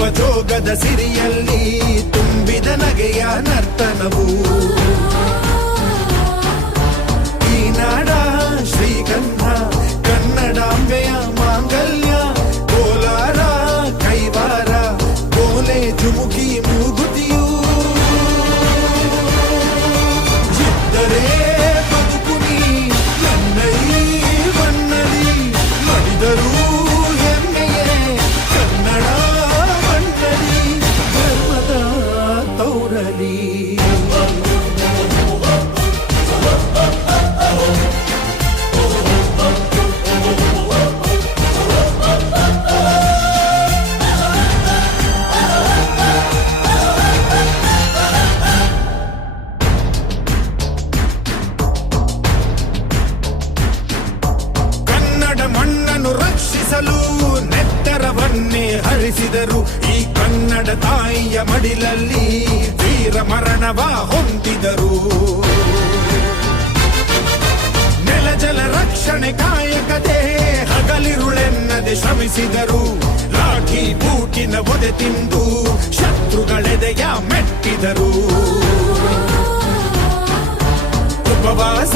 ನಗುವ ಜೋಗದ ಸಿರಿಯಲ್ಲಿ ತುಂಬಿದ ನಗೆಯ ನರ್ತನವು ಈ ನಾಡ ಶ್ರೀಗಂಧ ಕನ್ನಡಾಂಬೆಯ ಮಾಂಗಲ್ಯ ಕೋಲಾರ ಕೈವಾರ ಕೋಲೆ ಜುಮುಕಿ ಮೂಗುತಿಯು ಇದ್ದರೆ ಬದುಕುನಿ ನನ್ನ ಈ ಬಣ್ಣದಿ ಮಡಿದರೂ ಹೆಮ್ಮೆಯೇ ಕನ್ನಡ ಬಣ್ಣದಿ ಧರ್ಮದ ತೌರಲಿ ಮಣ್ಣನ್ನು ರಕ್ಷಿಸಲು ನೆತ್ತರವನ್ನೇ ಹರಿಸಿದರು ಈ ಕನ್ನಡ ತಾಯಿಯ ಮಡಿಲಲ್ಲಿ ವೀರ ಮರಣವ ಹೊಂದಿದರು ನೆಲಜಲ ರಕ್ಷಣೆ ಕಾಯಕತೆ ಹಗಲಿರುಳೆನ್ನದೆ ಶ್ರಮಿಸಿದರು ಲಾಠಿ ಬೂಟಿನ ಒದೆ ತಿಂದು ಶತ್ರುಗಳೆದೆಯ ಮೆಟ್ಟಿದರು ಉಪವಾಸ